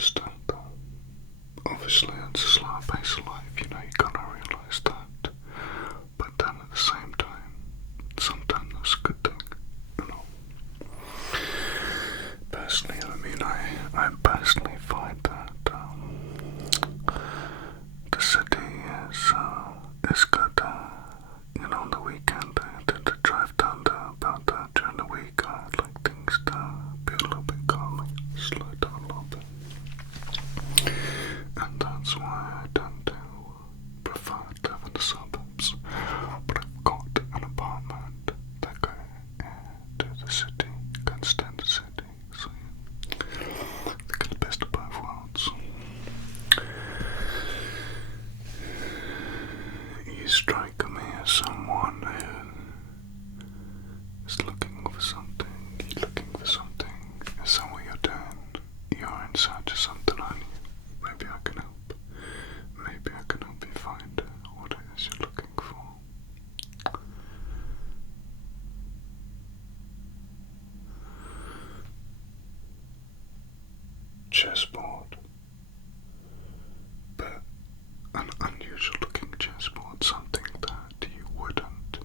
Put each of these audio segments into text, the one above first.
understand that. Obviously, it's a slower pace of life, you gotta realise that. But then at the same time, sometimes that's a good thing. Personally, I personally find that the city is good. On the weekend, I tend to drive down there about during the week. I like things to be a little bit calmer, slow down a little bit. And that's why I tend to prefer to live in the suburbs. But I've got an apartment that go to the city, can stand the city, so I get the best of both worlds. You strike me as someone who is looking for something. You're looking for something. Is that what you're doing? You're in search of something, aren't you? Maybe I can help. Maybe I can help you find what it is you're looking for. Chessboard. But an unusual looking chessboard, something that you wouldn't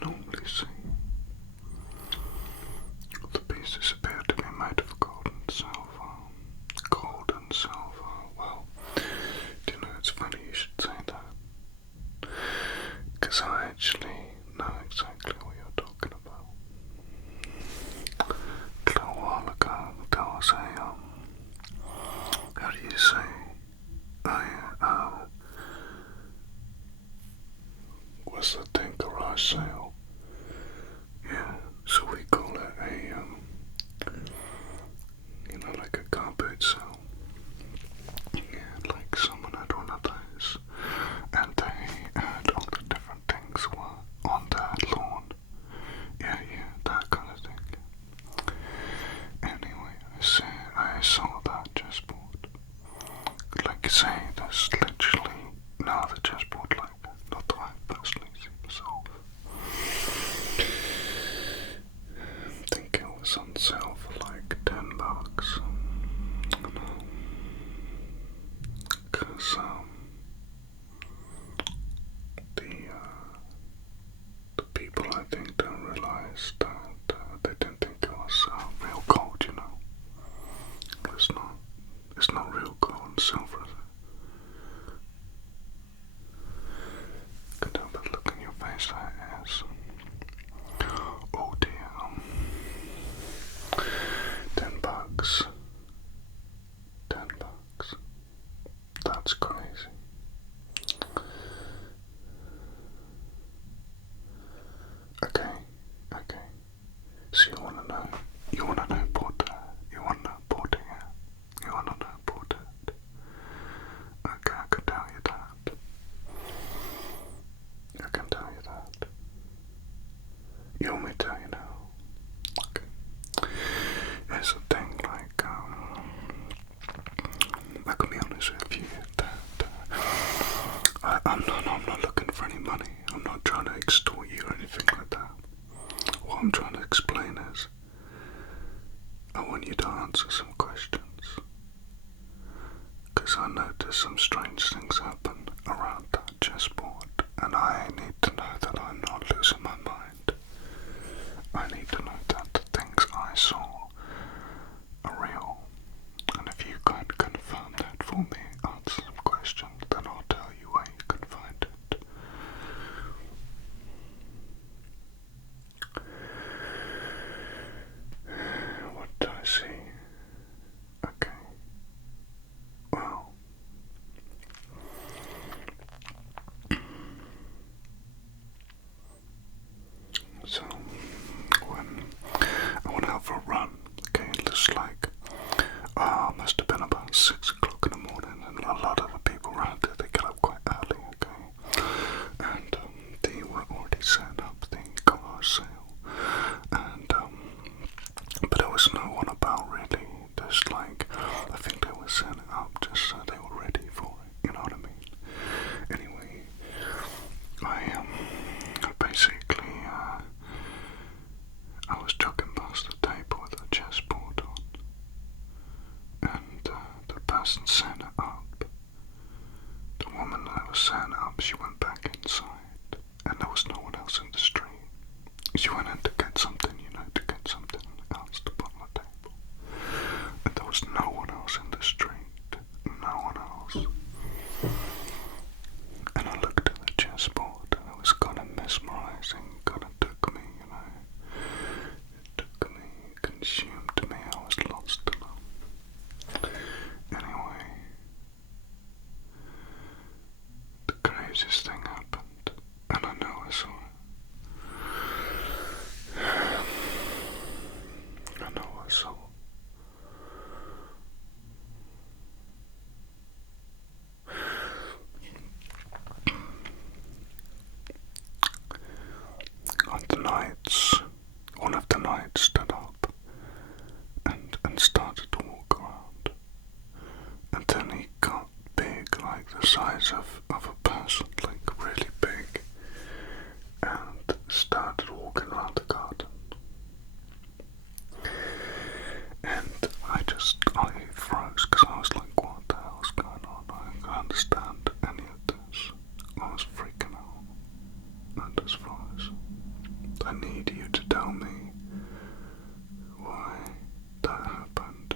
normally see. The pieces appear to be made of gold and silver. Gold and silver, well, it's funny you should say that. Because I actually know exactly what you're talking about. A little while ago, there was a, how do you say, what's that thing, garage sale? Yeah, so we call it a, like a car boot sale. Yeah, like someone had one of those, and they had all the different things were on their lawn. Yeah, that kind of thing. Anyway, I saw that chessboard. Like you say, there's literally no other chessboard like that. Not that I've personally seen myself. I think it was on sale for like $10. Because the people I think don't realise that they didn't think it was real gold. It's not real gold and silver, is it? I can tell by the look in your face that it is. Oh dear. $10. $10. That's crazy. Okay. So you wanna know Porter? You wanna know Porter, yeah? You wanna know Porter? Okay, I can tell you that. You want me to tell you now? Okay. Here's the thing, like, I can be honest with you, that I'm not looking for any money. I'm not trying to extort you or anything like that. What I'm trying to explain is, I want you to answer some questions. Because I noticed some strange things happen around that chessboard, and I need to know that I'm not losing my mind. I need to know that the things I saw are real. And if you can confirm that for me, answer some questions, then I'll tell you where you can find it. She went in to get something, to get something else to put on the table. And there was no one else in the street. No one else. And I looked at the chessboard and it was kind of mesmerizing, kind of took me, It took me, consumed me, I was lost in it. Anyway, the craziest thing happened, and I know I saw it. I know I saw it. On the nights, one of the knights stood up and started to walk around. And then he got big, like the size of a person, like really big, and started walking around the garden. And I froze because I was like, what the hell's going on? I don't understand any of this. I was freaking out. I just froze. I need you to tell me why that happened.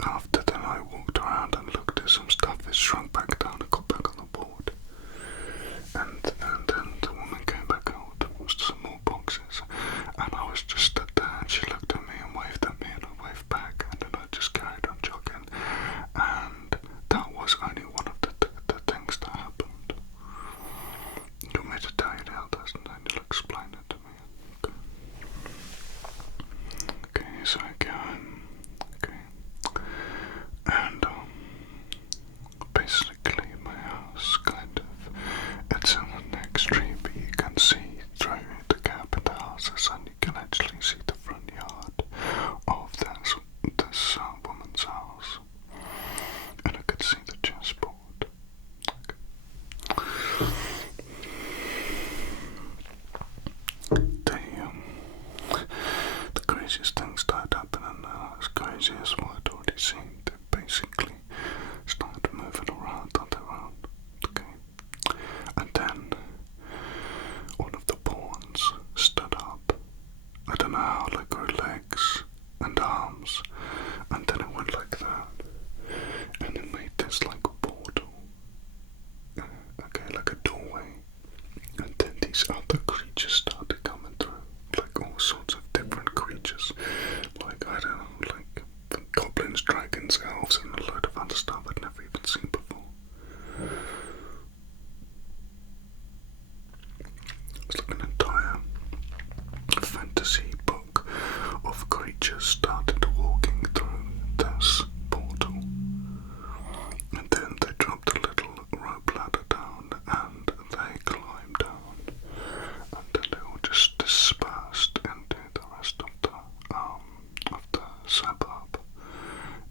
After then I walked around and looked at some stuff, it shrunk back down and got back on the board. And then the woman came back out with some more boxes, and I was just stood there and she looked at me and waved at me and I waved back, and then I just carried on jogging. And that was only one of the things that happened. You want me to tell you the others and then you'll explain it to me? Okay, so I go home. Okay. And basically my house kind of, it's in the next street, but you can see through the gap in the houses and you can actually see the front yard of this woman's house. And I could see the chessboard. The craziest thing started happening now, as crazy as what I'd already seen. They basically started moving around on their own. Okay. And then one of the pawns stood up. I don't know how, like her legs and arms, and then it went like that. And it made this like portal. Okay, like a doorway. And then these other creatures started coming through, like all sorts of different creatures, like, I don't know, like goblins, dragons, elves, and a load of other stuff I'd never even seen before. It's like an entire fantasy book of creatures started walking through this portal. And then they dropped a little rope ladder down and they climbed down, and then they all just dispersed into the rest of the suburb,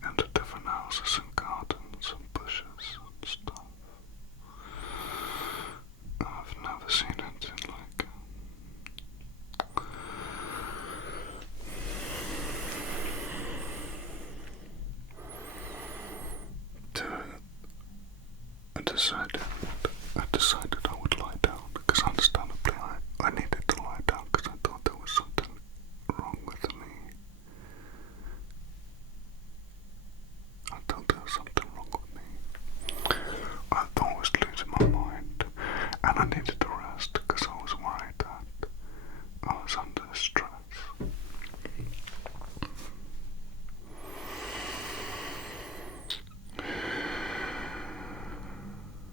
into different houses and gardens and bushes and stuff. I've never seen anything like it. I decided I would lie down, because understandably I needed to lie down because I thought there was something wrong with me. I thought there was something wrong with me. I thought I was losing my mind, and I needed to rest because I was worried that I was under stress.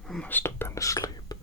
I must have been asleep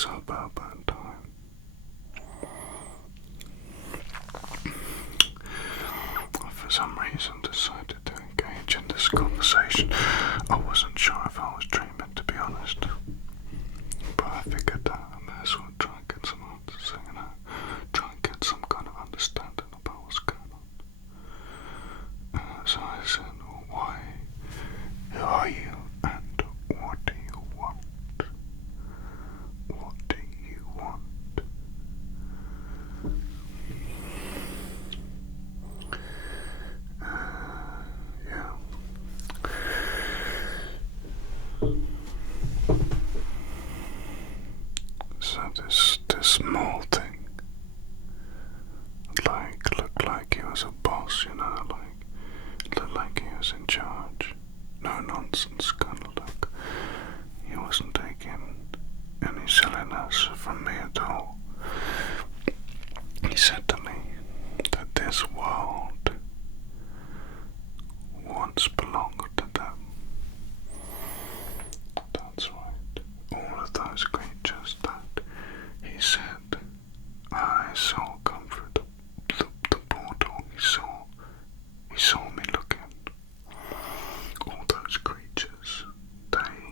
suburb at the time. I, for some reason, decided to engage in this conversation. I wasn't sure if I was dreaming, to be honest, but I figured that I may as well try and get some answers, try and get some kind of understanding about what's going on. So I said, why? Who are you? And what do you want? What do you want? Yeah. So this mole thing, looked like he was a boss, looked like he was in charge. No nonsense kind of look. He wasn't taking any silliness from me at all. He said to me that this world once belonged to them. That's right. All of those creatures that he said I saw come through the portal. He saw me looking. All those creatures, they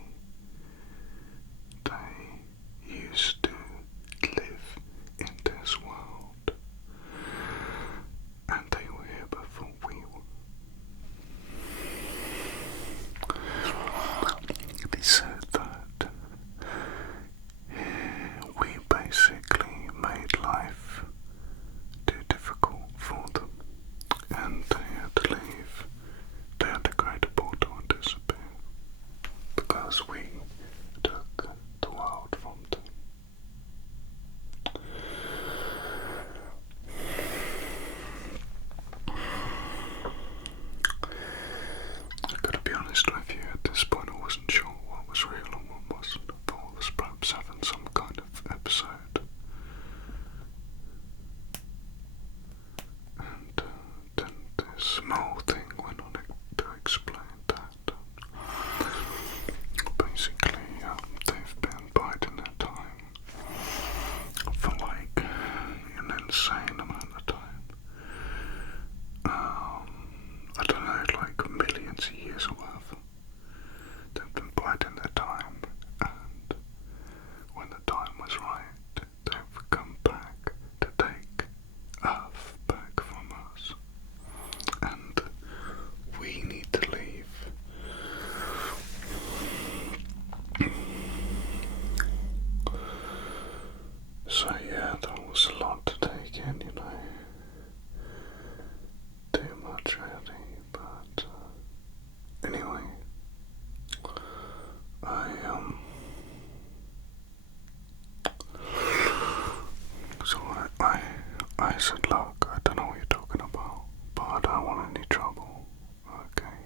used to live in this world, and they were here before we were. He said that we basically made life too difficult for them, and they had to leave. They had to create a portal and disappear because we took the world from them. I gotta be honest with you, at this point I wasn't sure what was real and what wasn't. I thought I was perhaps having some kind of episode. And then this small thing went on to explain that basically they've been biding their time for like an insane amount of time. I don't know, like millions of years or whatever. They've been biding their time, and when the time was right, they've come back to take Earth back from us, and we need to leave. So yeah, that was a lot to take in, too much really, but anyway, I said, look, I don't know what you're talking about, but I don't want any trouble, okay?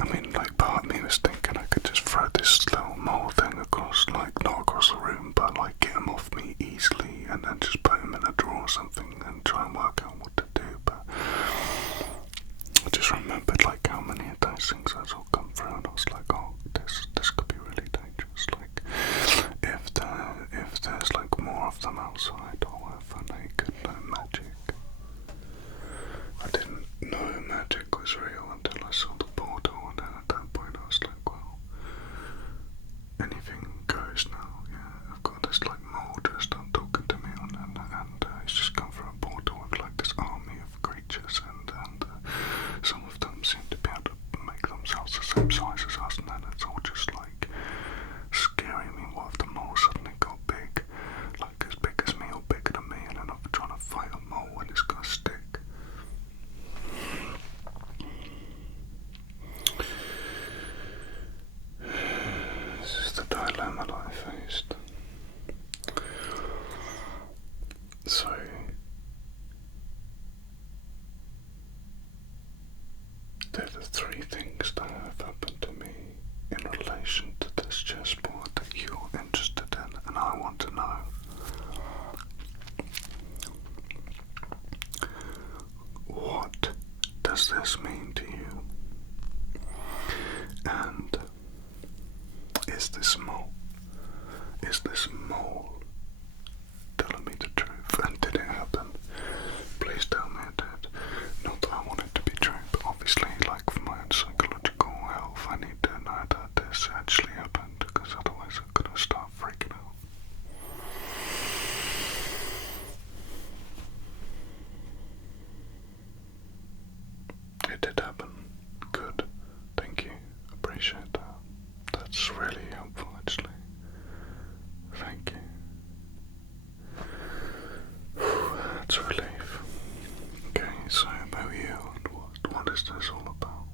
I mean, like, part of me was thinking I could just throw this little mole thing across, like, not across the room, but like get him off me easily and then just put him in a drawer or something and try and work out what to do, but I just remembered like how many of those things I saw come through, and I was like, oh, this could be really dangerous. Like, if there's like more of them outside or whatever, they could know magic. I didn't know magic was real until I saw the portal, and then at that point I was like, well, anything goes now. Yeah, I've got this like mole just talking to me and it's just come through a portal with like this army of creatures, and some of them seem to be able to make themselves the same size as us, and then it's all just like scaring me. What if the mole suddenly got big, like as big as me or bigger than me, and then I'm trying to fight a mole and it's gonna stick. This is the dilemma that I faced. So they're the three things that have happened to me in relation to this chessboard that you're interested in, and I want to know. What does this mean to you? And is this is this mole telling me the truth? And did it happen? Please tell me it did. Not that I want it to be true, but obviously, like for my own psychological health, I need to know that this actually happened, because otherwise I'm gonna start freaking out. It did happen. Good. Thank you. Appreciate that. That's really helpful, actually. Thank you. That's a relief. Okay, so about you, what is this all about?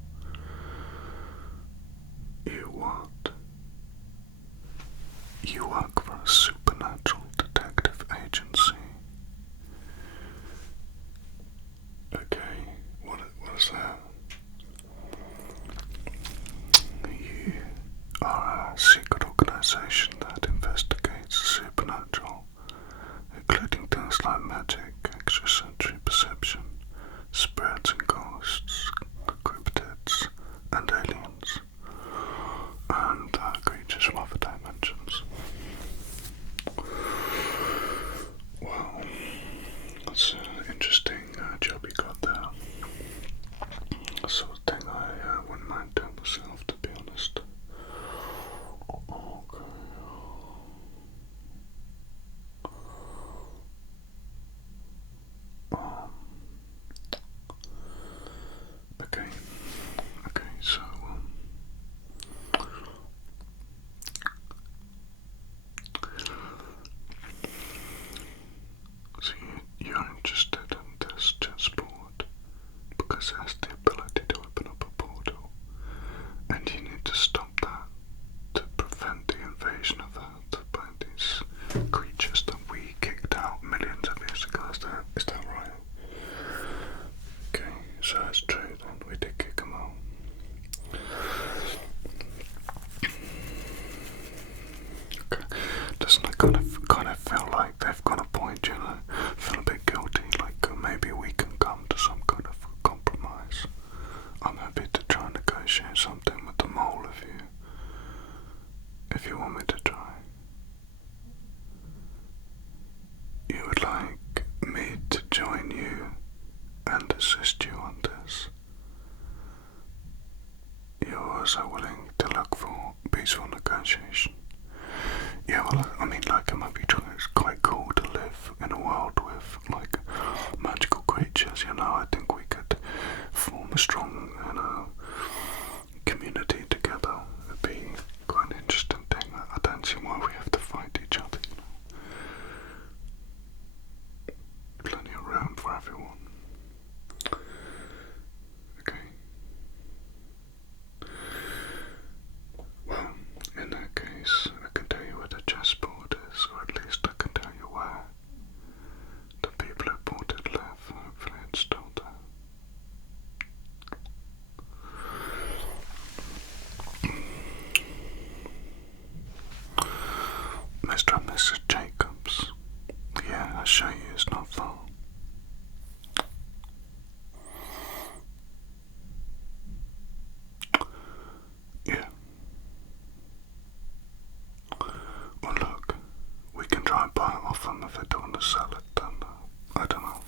You what? You work for a supernatural detective agency. Okay, what is that? You are a secret organization that investigates the supernatural, including things like magic, extrasensory perception, spirits and ghosts, cryptids, and aliens, and creatures from other dimensions. Wow, that's an interesting job you got there. The sort of thing I wouldn't mind doing myself, to be honest. Okay. Okay, so so you're interested in this chessboard because it has the ability to open up a portal, and you need to stop that to prevent the invasion of Earth by these creatures that we kicked out millions of years ago. Is that right? Okay, so that's true then, we did kick them out. Okay, doesn't it kind of feel like they've got a point, you know? Feel a bit guilty, like maybe we can come to some kind of compromise. I'm happy to try and negotiate something with the mole if you want me to try. You would like me to join you and assist you on this. You're also willing to look for peaceful negotiation. Yeah, well, I mean, like, it might be true, it's quite cool to live in a world with, like, magical creatures, you know. I think we could form a strong, community together. It'd be quite an interesting thing. I don't see why we have to fight each other, you know. Plenty of room for everyone. Okay. Well, in that case, I can tell you where the chessboard is, or at least I can tell you where the people who bought it live. Hopefully it's still there. Mr. and Mrs. Jacobs. Yeah, I'll show you, it's not far. Yeah. Well, look, we can try and buy it off them if they don't want to sell it, then I don't know.